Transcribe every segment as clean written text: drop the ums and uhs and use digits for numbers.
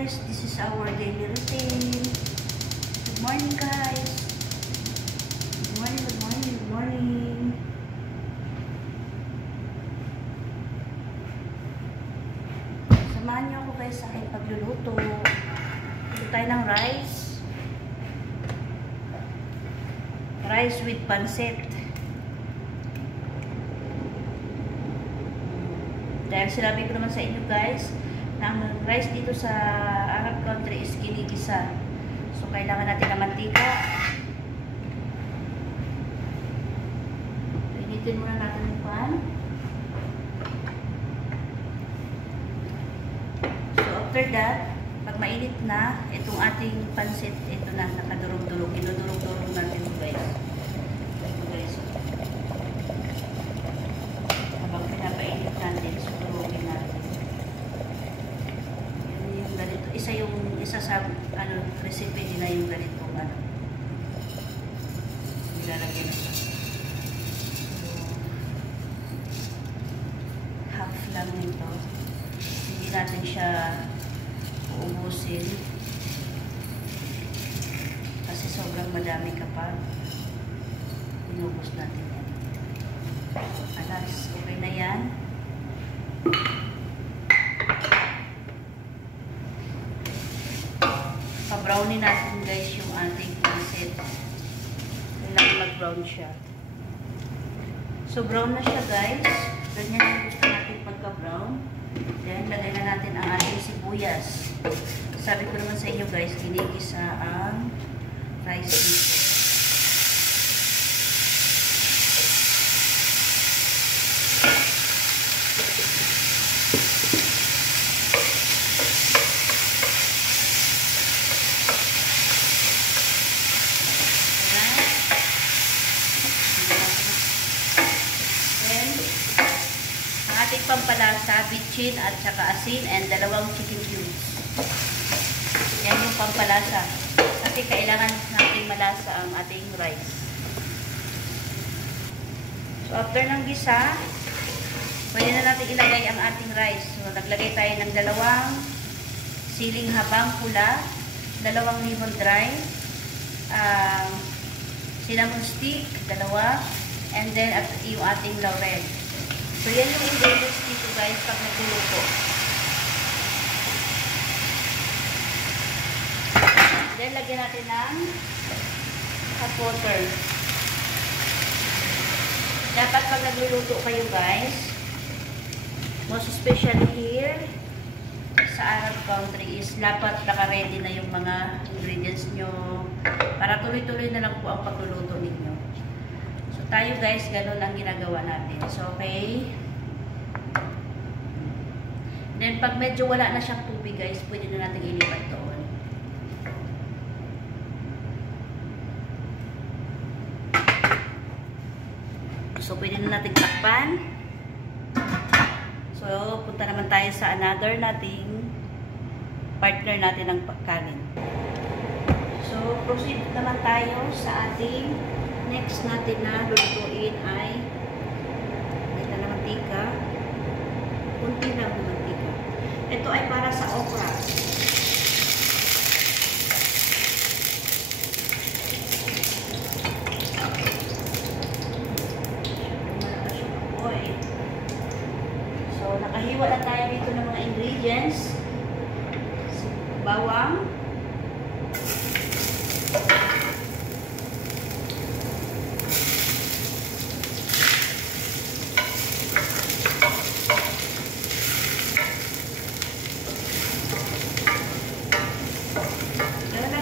guys, this is our daily routine. Good morning guys. Good morning, good morning, good morning. Samahan niyo ako guys sa aking pagluluto. Ito tayo ng rice. Rice with pancit. Dahil sinabi ko naman sa inyo guys, na ang rice dito sa Arab country is kinigisa. So, kailangan natin ng mantika. Initin muna natin yung pan. So, after that, pag mainit na, itong ating pancit, ito na, nakadurog-durog. Inudurog-durog natin ito guys. Ito guys. Habang pinapainit natin, so durogin natin. Isa sa recipe nila yung ganitong nilalagyan na. So, half lang nito. Hindi natin siya uubusin kasi sobrang madami kapag inubos natin yan. Alas, okay na yan. Pa-brownie natin guys yung ating pancit. Kailangan mag-brown siya. So brown na siya guys. Ganyan ang gusto natin pagka-brown. Then lagay na natin ang ating sibuyas. Sabi ko naman sa inyo guys, ginigisa ang rice dito. Ating pampalasa, bitchin at saka asin and 2 chicken cubes. Yan yung pampalasa. Kasi kailangan natin malasa ang ating rice. So after ng gisa, pwede na natin ilagay ang ating rice. So naglagay tayo ng 2 siling habang pula, 2 lemon dry, cinnamon stick, 2, and then yung ating laurel. So, yan yung ingredients dito guys pag nagluluto. Then, lagyan natin ng hot water. Dapat pag nagluluto kayo guys, most especially here sa Arab country is dapat naka-ready na yung mga ingredients nyo para tuloy-tuloy na lang po ang pagluluto ninyo. Tayo guys, ganun ang ginagawa natin. So, okay. Then, pag medyo wala na siyang tubig guys, pwede na natin ilipat doon. So, pwede na natin takpan. So, punta naman tayo sa another nating partner natin ng pagkain. So, proceed naman tayo sa ating next natin na lulutuin ay ito na mantika. Kunti lang na mantika. Ito ay para sa okra. So, nakahiwa na tayo dito ng mga ingredients. Bawang.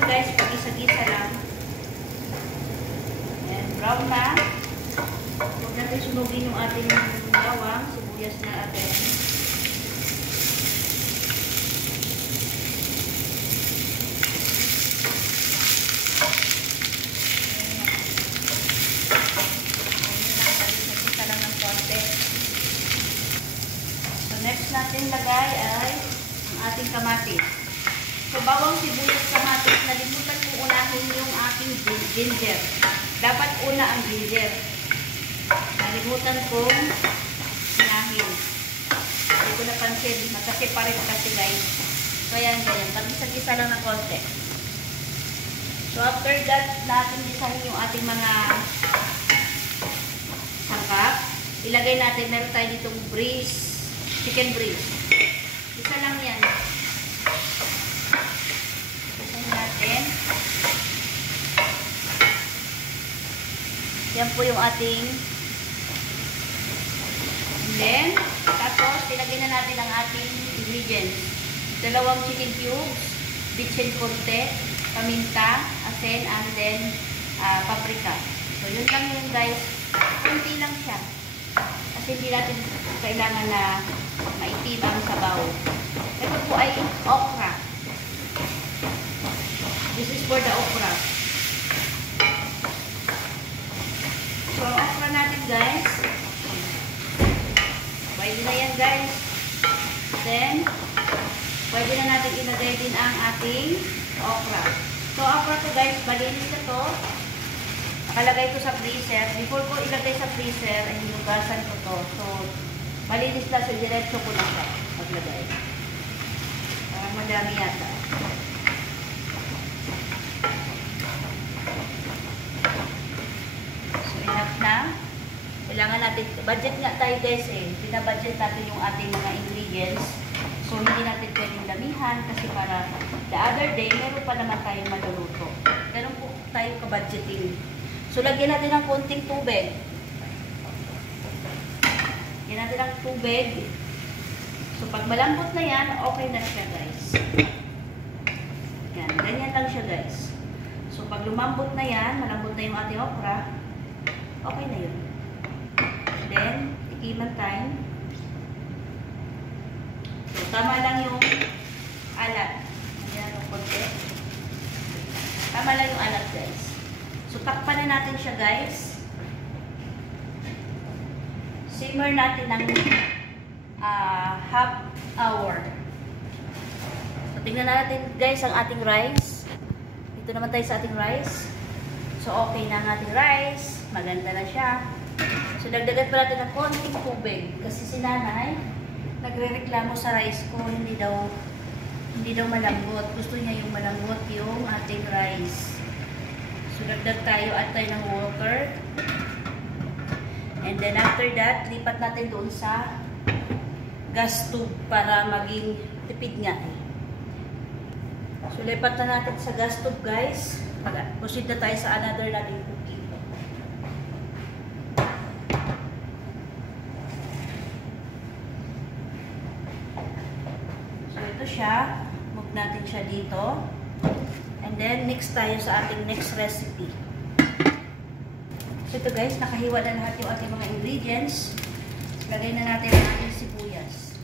Guys, pag-isa-gisa lang. And brown na. Huwag natin sunugin yung ating bawang, sibuyas na atin. Pag-isa-gisa lang ng konti. So next natin lagay ay ang ating kamatis. So, bawang, sibuyas, kamatis, nalimutan ko unahin yung aking ginger. Dapat una ang ginger. Nalimutan kong unahin. Hindi ko napansin. Magkasiparit kasi guys. So, ayan, ganyan. Pag-isa-gisa lang ng konti. So, after that, natin gisahin yung ating mga sangkap. Ilagay natin, meron tayo ditong breast, chicken breast. Isa lang yan. Isahin natin. Yan po yung ating. And then, tapos, ilagay na natin ang ating ingredients. 2 chicken cubes, bitchin kurte, paminta, asin, and then paprika. So, yun lang yun guys. Kunti lang siya. Kasi hindi natin kailangan na maitim ang sabaw. Ito po ay okra. This is for the okra. So, ang okra natin guys, pwede na yan guys. Then, pwede na natin ilagay din ang ating okra. So, okra to guys, malinis na to. Nakalagay ko sa freezer. Before ko ilagay sa freezer, ay hinugasan ko to. So, malinis na. So, diretso ko lang siya maglagay. Parang madami yata. So, enough na. Kailangan natin, budget nga tayo guys eh. Pinabudget natin yung ating mga ingredients. So, hindi natin pwedeng damihan kasi para the other day, meron pa naman tayong maluluto. Ganun po tayo ka-budgeting. So, lagyan natin ng konting tubig. Lagyan natin ng tubig. So, pag malambot na yan, okay na siya guys. Yan, ganyan lang siya guys. So, pag lumambot na yan, malambot na yung ating okra, okay na yun. Then, tikiman time. So, tama lang yung alat. Ayan, konti. Tama lang yung alat, guys. So, takpan na natin siya, guys. Simmer natin ng half hour. So, tingnan natin, guys, ang ating rice. Dito naman tayo sa ating rice. So, okay na ang ating rice. Maganda na siya. So, dagdagan pa natin ng konting tubig. Kasi si nanay, nagre-reklamo sa rice ko, hindi daw malambot. Gusto niya yung malambot yung ating rice. So, dagdag tayo at tayo ng water. And then, after that, lipat natin doon sa gas tube para maging tipid nga. So, lipat na natin sa gas tube, guys. Proceed na tayo sa another nating cooking. Siya, move natin siya dito. And then, next tayo sa ating next recipe. So, ito guys, nakahiwa na lahat yung ating mga ingredients. Lagay na natin ang ating sibuyas.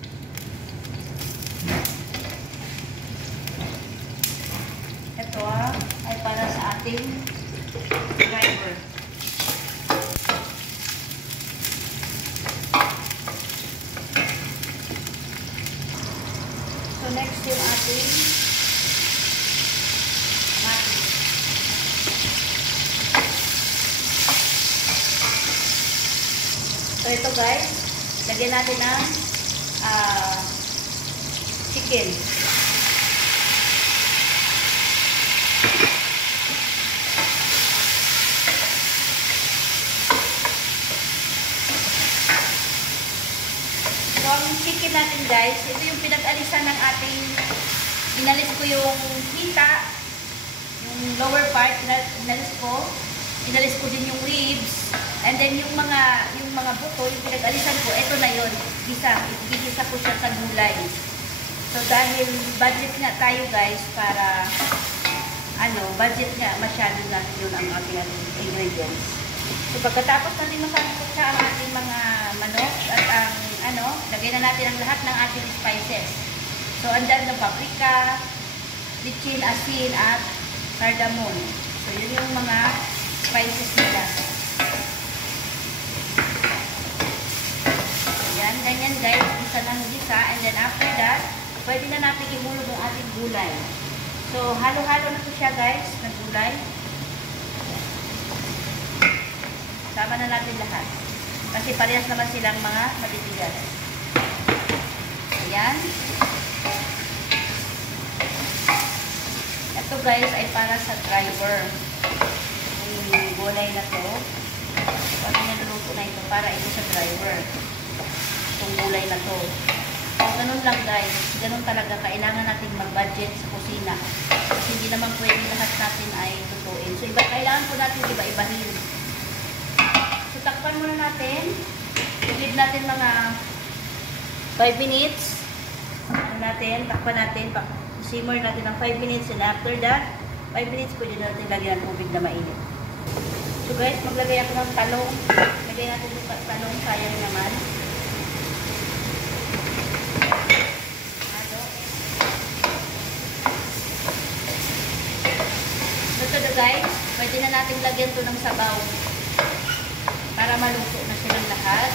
Ito ay para sa ating driver. So, next yung ating mati. So, ito guys, lagyan natin ng chicken. So, ang chicken natin guys, ito yung pinag-alisan ng ating, inalis ko yung hita, yung lower part, inalis ko din yung ribs, and then yung mga buto, yung pinag-alisan ko, ito na yun, igigisa ko siya sa gulay. So, dahil budget nga tayo guys, para, budget nga, masyado na yun ang ating ingredients. So, pagkatapos natin masakot siya ang ating mga manok, at ang, lagay na natin ang lahat ng ating spices. So, andyan ng paprika, litchin, asin, at cardamom. So, yun yung mga spices nila. Ayan, ganyan guys, isa ng gisa. And then after that, pwede na natin ihulog ang ating gulay. So, halo-halo na po siya guys, ng gulay. Sama na natin lahat. Kasi parehas naman silang mga matitigas. Ayan. guys ay para sa driver. Yung gulay na to. Pag niluluto na ito, para ito sa driver. Itong gulay na to. So, ganun lang guys. Ganun talaga. Kailangan natin mag-budget sa kusina. Kasi hindi naman pwede lahat natin ay tutuin. So, kailangan po natin iba-ibahin. So, takpan muna natin. I-give natin mga 5 minutes. Ano natin? Takpan natin. Simmer natin ng 5 minutes. And after that, 5 minutes pwede natin lagyan ng tubig na mainit. So guys, maglagay ako ng talong. Lagay natin yung talong. Sayang naman. Ito na guys, pwede na natin lagyan ito ng sabaw para maluto na silang lahat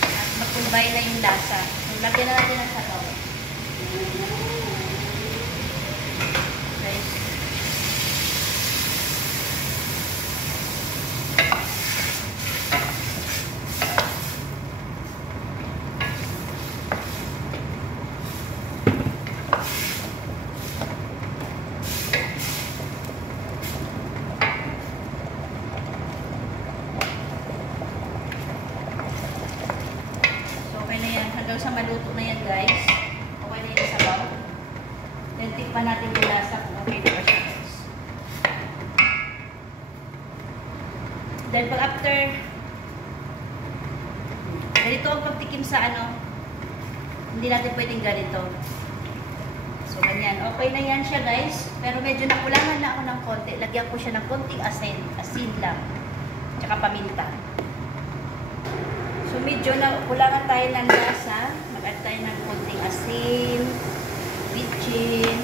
at magkumbay na yung lasa. So, lagyan na natin ng sabaw. Guys. Hanggang sa maluto na yan guys. Okay na yung sabaw. Then tikpan natin yung lasa kung okay na ba siya guys. Then pag after, ganito ang pagtikim sa hindi natin pwedeng ganito. So ganyan. Okay na yan siya guys. Pero medyo nakulangan na ako ng konti. Lagyan ko siya ng konting asin lang. Tsaka paminta. So, medyo na kulangan tayo ng lasa. Mag-add tayo ng konting asin, bitchin,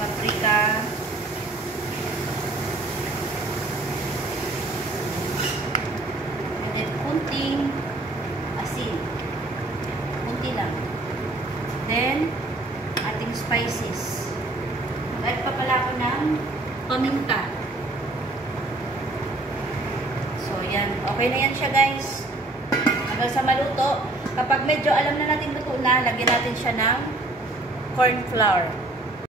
paprika. And then, konting asin. Konti lang. Then, ating spices. Mag-add pa pala ako ng paminta. So, yan. Okay na yan siya, guys. Hanggang sa maluto. Kapag medyo alam na natin luto na, lagyan natin siya ng corn flour.